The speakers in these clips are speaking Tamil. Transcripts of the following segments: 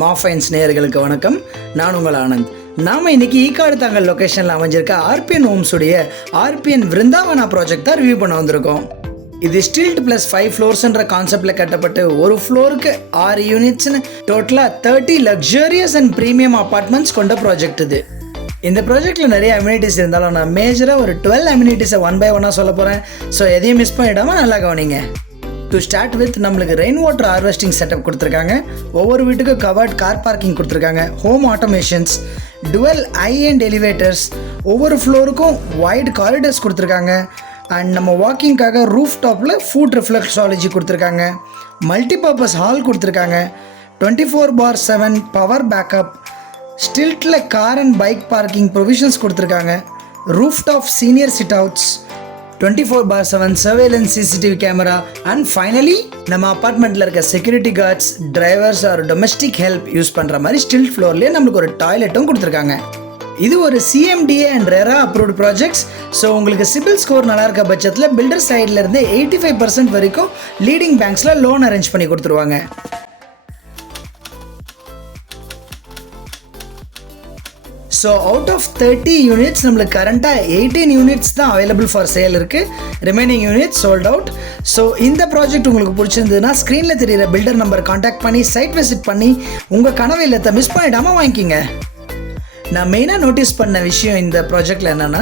மாஃபைன்ஸ் நேயர்களுக்கு வணக்கம். நான் உங்கள் ஆனந்த். நாம் இன்னைக்கு ஈக்காடு தாங்கல் லொக்கேஷனில் அமைஞ்சிருக்க ஆர்பிஎன் ஹோம்ஸுடைய ஆர்பிஎன் விருந்தாவனா ப்ராஜெக்ட் தான் ரிவ்யூ பண்ண வந்திருக்கோம். இது ஸ்டில்ட் ப்ளஸ் 5 ஃப்ளோர்ஸ்ன்ற கான்செப்டில் கட்டப்பட்டு ஒரு ஃப்ளோருக்கு 6 யூனிட்ஸ்னு டோட்டலாக 30 லக்ஸரியஸ் அண்ட் ப்ரீமியம் அப்பார்ட்மெண்ட்ஸ் கொண்ட ப்ராஜெக்ட் இது. இந்த ப்ராஜெக்டில் நிறைய அம்யூனிட்டிஸ் இருந்தாலும் நான் மேஜராக ஒரு 12 அம்யூனிட்டிஸை 1 by 1 சொல்ல போகிறேன். ஸோ எதையும் மிஸ் பண்ணிடாமல் நல்லா கவனிங்க. டு ஸ்டார்ட் வித் நம்மளுக்கு ரெயின் வாட்டர் ஹார்வெஸ்டிங் செட்டப் கொடுத்துருக்காங்க. ஒவ்வொரு வீட்டுக்கும் கவர்ட் கார் பார்க்கிங் கொடுத்துருக்காங்க. Home automations, twelve high and elevators, ஒவ்வொரு ஃப்ளோருக்கும் வைட் காரிடர்ஸ் கொடுத்துருக்காங்க. அண்ட் நம்ம வாக்கிங்காக ரூஃப் டாப்பில் ஃபுட் ரிஃப்ளெக்ஸாலஜி கொடுத்துருக்காங்க. மல்டிபர்பஸ் ஹால் கொடுத்துருக்காங்க. 24/7 பவர் பேக்கப், ஸ்டில்ட்டில் car and bike parking provisions கொடுத்துருக்காங்க. Roof top senior sit outs, 24/7 surveillance CCTV camera. And finally நம்ம அப்பார்ட்மெண்ட்டில் இருக்க security guards, drivers or domestic help use பண்ணுற மாதிரி ஸ்டில்ட் ஃப்ளோர்லேயே நம்மளுக்கு ஒரு டாய்லெட்டும் கொடுத்துருக்காங்க. இது ஒரு CMDA and RERA approved projects. So உங்களுக்கு சிபில் ஸ்கோர் நல்லா இருக்க பட்சத்தில் பில்டர் சைட்லேருந்து 85% வரைக்கும் லீடிங் பேங்க்ஸில் லோன் அரேஞ்ச் பண்ணி கொடுத்துருவாங்க. ஸோ அவுட் ஆஃப் 30 யூனிட்ஸ் நம்மளுக்கு கரண்ட்டாக 18 யூனிட்ஸ் தான் அவைலபிள் ஃபார் சேல் இருக்குது. Remaining units sold out. So இந்த ப்ராஜெக்ட் உங்களுக்கு பிடிச்சிருந்ததுன்னா ஸ்க்ரீனில் தெரியிற பில்டர் நம்பர் காண்டாக்ட் பண்ணி சைட் விசிட் பண்ணி உங்கள் கனவு இல்லத்தை மிஸ் பண்ணிடாமல் வாங்கிக்கிங்க. நான் மெயினாக நோட்டீஸ் பண்ண விஷயம் இந்த ப்ராஜெக்டில் என்னென்னா,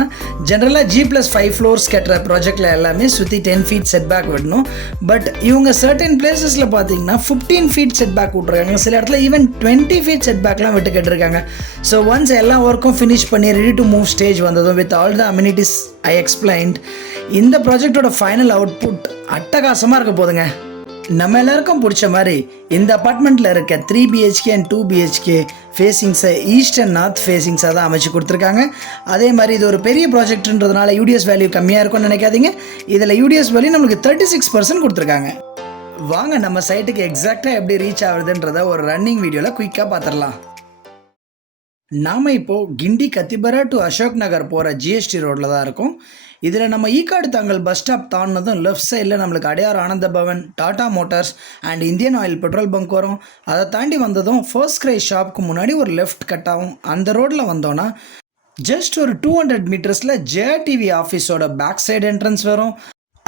ஜென்ரலாக G+5 ஃப்ளோர்ஸ் கட்டுற ப்ராஜெக்டில் எல்லாமே சுற்றி 10 feet செட் பேக் விடணும். பட் இவங்க சர்டன் பிளேசஸில் பார்த்தீங்கன்னா 15 feet செட் பேக் விட்ருக்காங்க. சில இடத்துல ஈவன் 20 feet செட் பேக்லாம் விட்டு கேட்டிருக்காங்க. ஸோ ஒன்ஸ் எல்லா ஒர்க்கும் ஃபினிஷ் பண்ணி ரெடி டு மூவ் ஸ்டேஜ் வந்ததும் with all the amenities I explained, இந்த ப்ராஜெக்டோட ஃபைனல் அவுட்புட் அட்டகாசமாக இருக்க போதுங்க. நம்ம எல்லாருக்கும் பிடிச்ச மாதிரி இந்த அப்பார்ட்மெண்ட்டில் இருக்க 3 BHK அண்ட் 2 BHK ஃபேஸிங்ஸை ஈஸ்ட் அண்ட் நார்த் ஃபேஸிங்ஸாக தான் அமைச்சு கொடுத்துருக்காங்க. அதே மாதிரி இது ஒரு பெரிய ப்ராஜெக்ட்ன்றதுனால UDS வேல்யூ கம்மியாக இருக்கும்னு நினைக்காதீங்க. இதில் UDS வேல்யூ நம்மளுக்கு 36% கொடுத்துருக்காங்க. வாங்க நம்ம சைட்டுக்கு எக்ஸாக்டாக எப்படி ரீச் ஆகுதுன்றத ஒரு ரன்னிங் வீடியோவில் குயிக்காக பார்த்துடலாம். நாம் இப்போது கிண்டி கத்திபரா டு அசோக் நகர் போகிற GST ரோட்டில் தான் இருக்கும். இதில் நம்ம ஈக்காடு தாங்கல் பஸ் ஸ்டாப் தாண்டினதும் லெஃப்ட் சைடில் நம்மளுக்கு Adyar Ananda Bhavan, Tata motors and Indian oil petrol bunk வரும். அதை தாண்டி வந்ததும் ஃபர்ஸ்ட் கிரை ஷாப்புக்கு முன்னாடி ஒரு லெஃப்ட் கட் ஆகும். அந்த ரோட்டில் வந்தோன்னா ஜஸ்ட் ஒரு 200 மீட்டர்ஸில் JRTV ஆஃபீஸோட பேக் சைடு என்ட்ரன்ஸ் வரும்.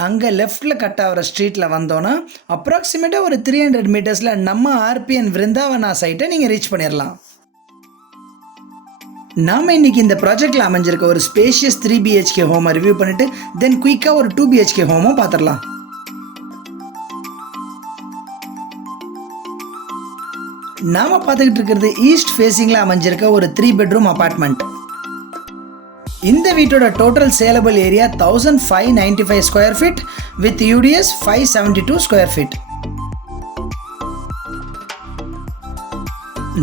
அங்கே லெஃப்டில் கட் ஆகிற ஸ்ட்ரீட்டில் வந்தோன்னா அப்ராக்சிமேட்டாக ஒரு 300 மீட்டர்ஸில் நம்ம ஆர்பிஎன் விருந்தாவனா சைட்டை நீங்கள் ரீச் பண்ணிடலாம். நாம் இன்றைக்கி இந்த ப்ராஜெக்டில் அமைஞ்சிருக்க ஒரு ஸ்பேஷியஸ் 3 BHK ஹோமை ரிவ்யூ பண்ணிவிட்டு தென் குயிக்காக ஒரு 2 BHK ஹோமும் பார்த்துடலாம். நாம் பார்த்துக்கிட்டு இருக்கிறது ஈஸ்ட் ஃபேஸிங்கில் அமைஞ்சிருக்க ஒரு 3 bedroom அப்பார்ட்மெண்ட். இந்த வீட்டோட total saleable area 1595 square feet with UDS 572 square feet.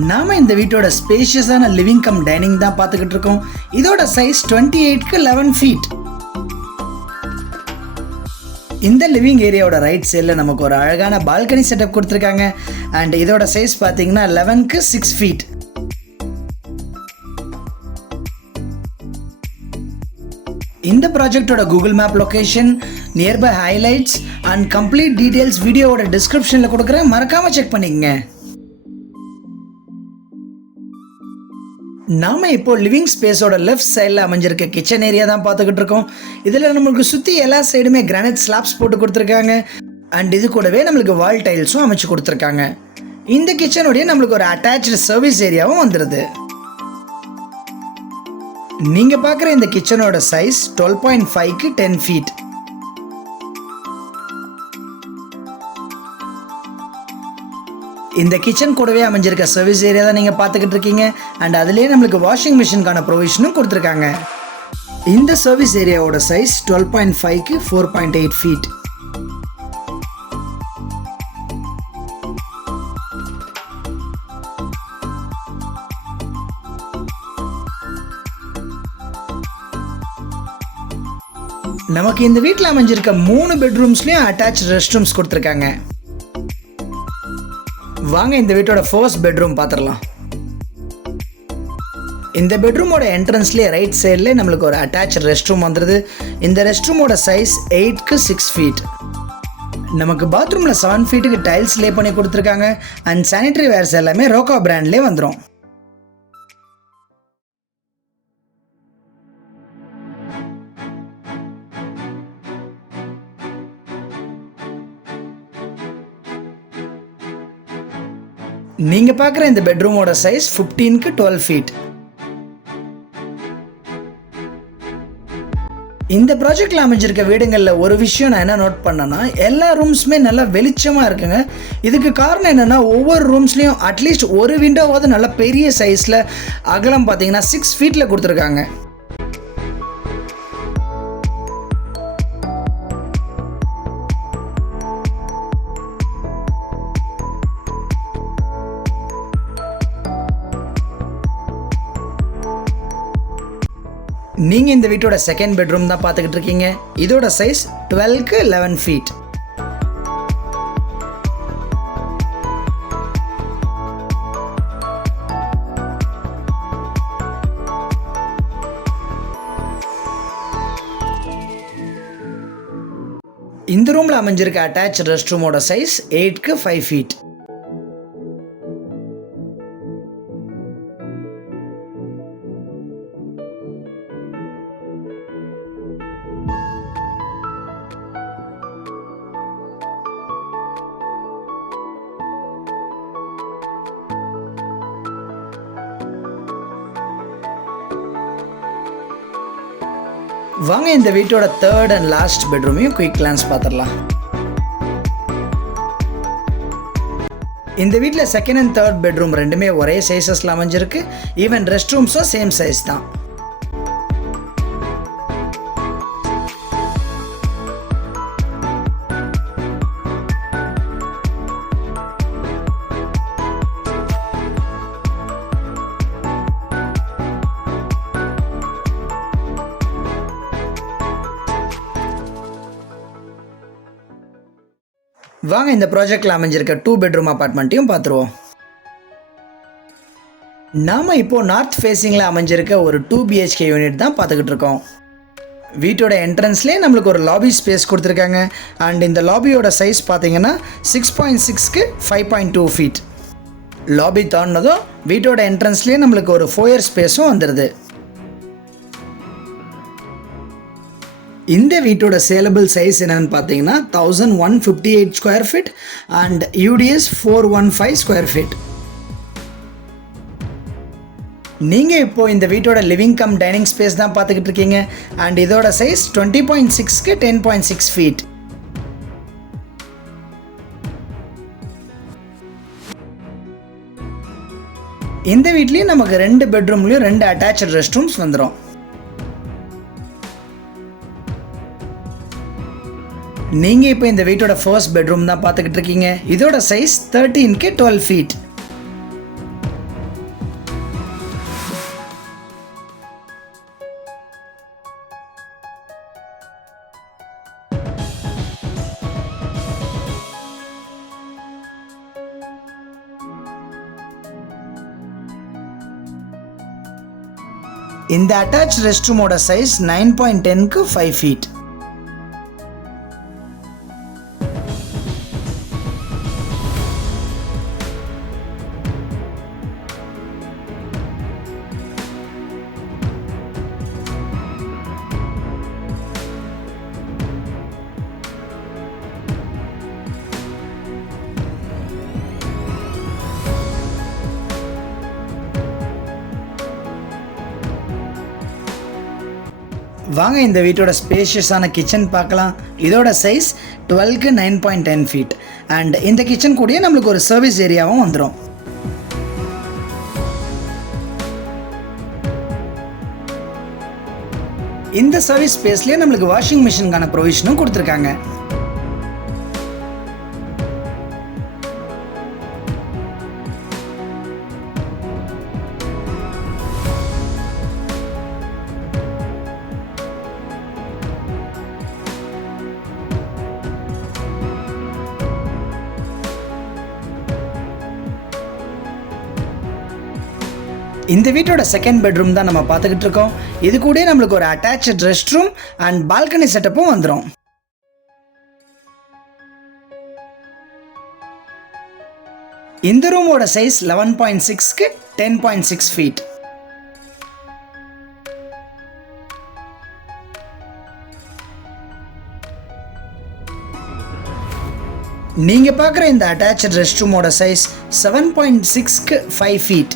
நாம இந்த வீட்டோட ஸ்பேஷியஸான லிவிங் கம் டைனிங் தான் பார்த்துக்கிட்டு இருக்கோம். இதோட சைஸ் 28க்கு 11 feet. இந்த லிவிங் ஏரியாவோட ரைட் சைடில் நமக்கு ஒரு அழகான பால்கனி செட்டப் கொடுத்துருக்காங்க. அண்ட் இதோட சைஸ் பார்த்தீங்கன்னா 11க்கு 6 feet. இந்த ப்ராஜெக்டோட Google map location, nearby highlights and complete details வீடியோவோட டிஸ்கிரிப்ஷனில் கொடுக்குறேன், மறக்காமல் செக் பண்ணிக்கங்க. நாம் இப்போ லிவிங் ஸ்பேஸோட லெஃப்ட் சைடில் அமைஞ்சிருக்க கிச்சன் ஏரியா தான் பார்த்துக்கிட்டு இருக்கோம். இதில் நம்மளுக்கு சுற்றி எல்லா சைடுமே கிரானைட் ஸ்லாப்ஸ் போட்டு கொடுத்துருக்காங்க. அண்ட் இது கூடவே நம்மளுக்கு வால் டைல்ஸும் அமைச்சு கொடுத்துருக்காங்க. இந்த கிச்சனுடைய நம்மளுக்கு ஒரு அட்டாச்சு சர்வீஸ் ஏரியாவும் வந்துடுது. நீங்கள் பார்க்குற இந்த கிச்சனோட சைஸ் 12.5க்கு 10 feet. இந்த கிச்சன் கூடவே அமைஞ்சிருக்க சர்வீஸ் ஏரியா தான் நீங்கள் பார்த்துக்கிட்டு இருக்கீங்க. அண்ட் அதுலேயே நம்மளுக்கு வாஷிங் மிஷினுக்கான ப்ரொவிஷனும் கொடுத்துருக்காங்க. இந்த சர்வீஸ் ஏரியாவோட சைஸ் 12.5க்கு 4.8 feet. நமக்கு இந்த வீட்டில் அமைஞ்சிருக்க 3 bedrooம்ஸ்லேயும் அட்டாச் ரெஸ்ட் ரூம்ஸ் கொடுத்துருக்காங்க. வாங்க இந்த வீட்டோட ஃபர்ஸ்ட் பெட்ரூம் பார்த்துடலாம். இந்த பெட்ரூமோட என்ட்ரன்ஸ்லேயே ரைட் சைட்லேயே நம்மளுக்கு ஒரு அட்டாச் ரெஸ்ட் ரூம் வந்துடுது. இந்த ரெஸ்ட் ரூமோட சைஸ் 8க்கு 6 feet. நமக்கு பாத்ரூமில் 7 ஃபீட்டுக்கு டைல்ஸ் லே பண்ணி கொடுத்துருக்காங்க அண்ட் சானிட்டரி வேர்ஸ் எல்லாமே ரோக்கா பிராண்ட்லேயே வந்துடும். நீங்கள் பார்க்குற இந்த பெட்ரூமோட சைஸ் 15க்கு 12 ஃபீட். இந்த ப்ராஜெக்டில் அமைஞ்சிருக்க வீடுங்களில் ஒரு விஷயம் நான் என்ன நோட் பண்ணேன்னா, எல்லா ரூம்ஸுமே நல்லா வெளிச்சமாக இருக்குங்க. இதுக்கு காரணம் என்னென்னா, ஒவ்வொரு ரூம்ஸ்லேயும் அட்லீஸ்ட் ஒரு விண்டோவாவது நல்ல பெரிய சைஸில் அகலம் பார்த்தீங்கன்னா 6 ஃபீட்டில் கொடுத்துருக்காங்க. நீங்கள் இந்த வீட்டோட செகண்ட் பெட்ரூம் தான் பார்த்துக்கிட்டு இருக்கீங்க. இதோட சைஸ் 12க்கு 11 ஃபீட். இந்த ரூமில் அமைஞ்சிருக்க அட்டாச் ரெஸ்ட் ரூமோட சைஸ் 8க்கு 5 ஃபீட். வாங்க இந்த வீட்டோட தேர்ட் அண்ட் லாஸ்ட் பெட்ரூமையும் குயிக் கிளான்ஸ் பார்த்துடலாம். இந்த வீட்டில் செகண்ட் அண்ட் தேர்ட் பெட்ரூம் ரெண்டுமே ஒரே சைஸஸில் அமைஞ்சிருக்கு. ஈவன் ரெஸ்ட் ரூம்ஸும் சேம் சைஸ் தான். வாங்க இந்த ப்ராஜெக்டில் அமைஞ்சிருக்க 2 பெட்ரூம் அப்பார்ட்மெண்ட்டையும் பார்த்துருவோம். நாம் இப்போது நார்த் ஃபேஸிங்கில் அமைஞ்சிருக்க ஒரு 2 BHK யூனிட் தான் பார்த்துக்கிட்டு இருக்கோம். வீட்டோட என்ட்ரன்ஸ்லேயே நம்மளுக்கு ஒரு லாபி ஸ்பேஸ் கொடுத்துருக்காங்க. அண்ட் இந்த லாபியோட சைஸ் பார்த்தீங்கன்னா 6.6க்கு 5.2 ஃபீட். லாபி தாண்டினதும் வீட்டோட என்ட்ரன்ஸ்லேயே நம்மளுக்கு ஒரு ஃபோயர் ஸ்பேஸும் வந்துடுது. இந்த வீட்டோட சேலபிள் சைஸ் என்னென்னு பார்த்தீங்கன்னா 1158 square feet and UDS 415 square feet. நீங்கள் இப்போது இந்த வீட்டோட லிவிங் கம் டைனிங் ஸ்பேஸ் தான் பார்த்துக்கிட்டு இருக்கீங்க. அண்ட் இதோட சைஸ் 20.6க்கு 10.6 ஃபீட். இந்த வீட்லேயும் நமக்கு 2 பெட்ரூம்லேயும் 2 அட்டாச்சு ரெஸ்ட் ரூம்ஸ் வந்துடும். நீங்கள் இப்போ இந்த வீட்டோட ஃபர்ஸ்ட் பெட்ரூம் தான் பார்த்துக்கிட்டு இருக்கீங்க. இதோட சைஸ் 13க்கு 12 ஃபீட். இந்த அட்டாச் ரெஸ்ட் ரூமோட சைஸ் 9.10க்கு 5 ஃபீட். வாங்க இந்த வீட்டோட ஸ்பேஷியஸான கிச்சன் பார்க்கலாம். இதோட சைஸ் 12க்கு 9.10 ஃபீட். அண்ட் இந்த கிச்சன் கூடயே நம்மளுக்கு ஒரு சர்வீஸ் ஏரியாவும் வந்துடும். இந்த சர்வீஸ் ஸ்பேஸ்லேயே நம்மளுக்கு வாஷிங் மிஷினுக்கான ப்ரொவிஷனும் கொடுத்துருக்காங்க. இந்த வீட்டோட செகண்ட் பெட்ரூம் தான் நம்ம பார்த்துக்கிட்டு இருக்கோம். இது கூட நம்மளுக்கு ஒரு attached rest room and balcony செட்டப்பும் வந்துடும். இந்த ரூமோட சைஸ் 11.6க்கு 10.6 ஃபீட். நீங்கள் பார்க்குற இந்த அட்டாச்ட் ரெஸ்ட் ரூமோட சைஸ் 7.6க்கு 5 ஃபீட்.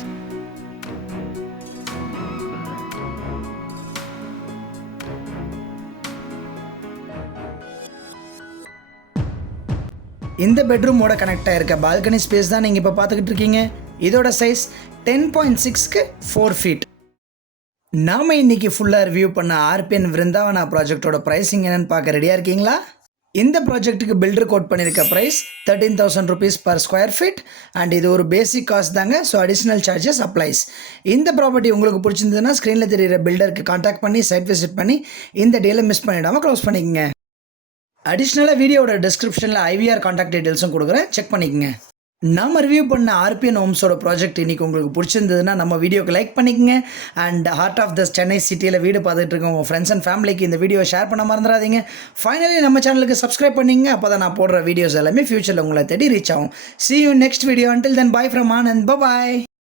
இந்த பெட்ரூமோட கனெக்ட் ஆகிருக்க பால்கனி ஸ்பேஸ் தான் நீங்கள் இப்போ பார்த்துக்கிட்டு இருக்கீங்க. இதோட சைஸ் 10.6க்கு 4 ஃபீட். நாம் இன்றைக்கி ஃபுல்லாக ரிவ்யூ பண்ண ஆர்பிஎன் விருந்தாவனா ப்ராஜெக்டோட ப்ரைஸிங் என்னென்னு பார்க்க ரெடியாக இருக்கீங்களா? இந்த ப்ராஜெக்ட்டுக்கு பில்டர் கோட் பண்ணியிருக்க price 13,000 rupees per square feet and இது ஒரு பேசிக் காஸ்ட் தாங்க. So additional charges applies. இந்த ப்ராப்பர்ட்டி உங்களுக்கு பிடிச்சிருந்ததுன்னா ஸ்க்ரீனில் தெரியிற பில்டருக்கு கான்டாக்ட் பண்ணி சைட் விசிட் பண்ணி இந்த டீலை மிஸ் பண்ணிடாமல் க்ளோஸ் பண்ணிக்கங்க. அடிஷ்னலாக வீடியோட டிஸ்கிரிப்ஷனில் ஐவிஆர் கான்டாக்ட் டீட்டெயில்ஸும் கொடுக்குறேன், செக் பண்ணிக்கங்க. நம்ம ரிவ்யூ பண்ண ஆர்பிஎன் ஹோம்ஸோட ப்ராஜெக்ட் இன்றைக்கி உங்களுக்கு பிடிச்சிருந்ததுன்னா நம்ம வீடியோக்கு லைக் பண்ணிக்கங்க. And heart of the Chennai சிட்டியில் வீடு பார்த்துட்டு இருக்க உங்கள் ஃப்ரெண்ட்ஸ் அண்ட் ஃபேமிலிக்கு இந்த வீடியோ ஷேர் பண்ண மறந்துடாதீங்க. ஃபைனலி நம்ம சேனலுக்கு சப்ஸ்கிரைப் பண்ணிங்க. அப்போ தான் நான் போடுற வீடியோஸ் எல்லாமே ஃபியூச்சரில் உங்களை தேடி ரீச் ஆகும். See you next video. Until then, bye from Anand. Bye bye.